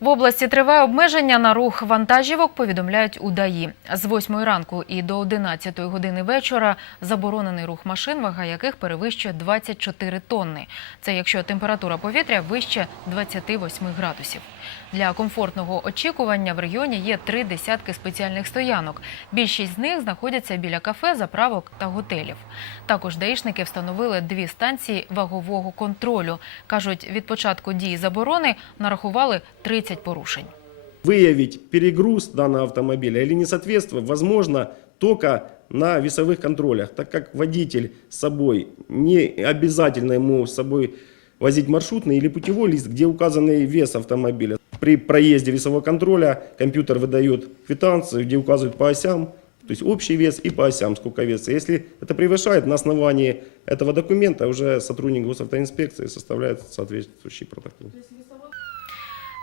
В області триває обмеження на рух вантажівок, повідомляють у ДАІ. З 8 ранку і до 11 години вечора заборонений рух машин, вага яких перевищує 24 тонни. Це якщо температура повітря вище 28 градусів. Для комфортного очікування в регіоні є три десятки спеціальних стоянок. Більшість з них знаходяться біля кафе, заправок та готелів. Також даїшники встановили дві станції вагового контролю. Кажуть, від початку дії заборони нарахували 30 порушень. Выявить перегруз данного автомобиля или несоответствие возможно только на весовых контролях, так как водитель с собой не обязательно ему с собой возить маршрутный или путевой лист, где указанный вес автомобиля. При проезде весового контроля компьютер выдает квитанцию, где указывают по осям, то есть общий вес и по осям сколько веса. Если это превышает, на основании этого документа уже сотрудник госавтоинспекции составляет соответствующий протокол.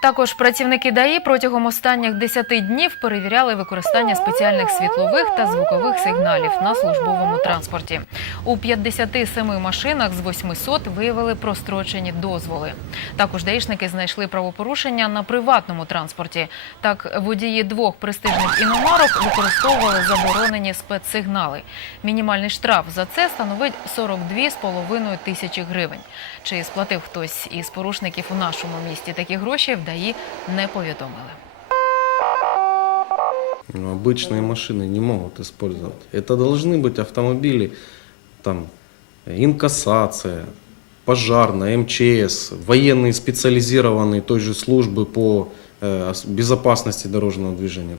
Також працівники ДАІ протягом останніх 10 днів перевіряли використання спеціальних світлових та звукових сигналів на службовому транспорті. У 57 машинах з 800 виявили прострочені дозволи. Також даїшники знайшли правопорушення на приватному транспорті. Так, водії двох престижних іномарок використовували заборонені спецсигнали. Мінімальний штраф за це становить 42,5 тисячі гривень. Чи сплатив хтось із порушників у нашому місті такі гроші, в ДАІ не повідомили. Ну, Обычные машины не могут использовать. Это должны быть автомобили, там, инкассация, пожарная, МЧС, военные специализированные той же службы по э, ос- безопасности дорожного движения.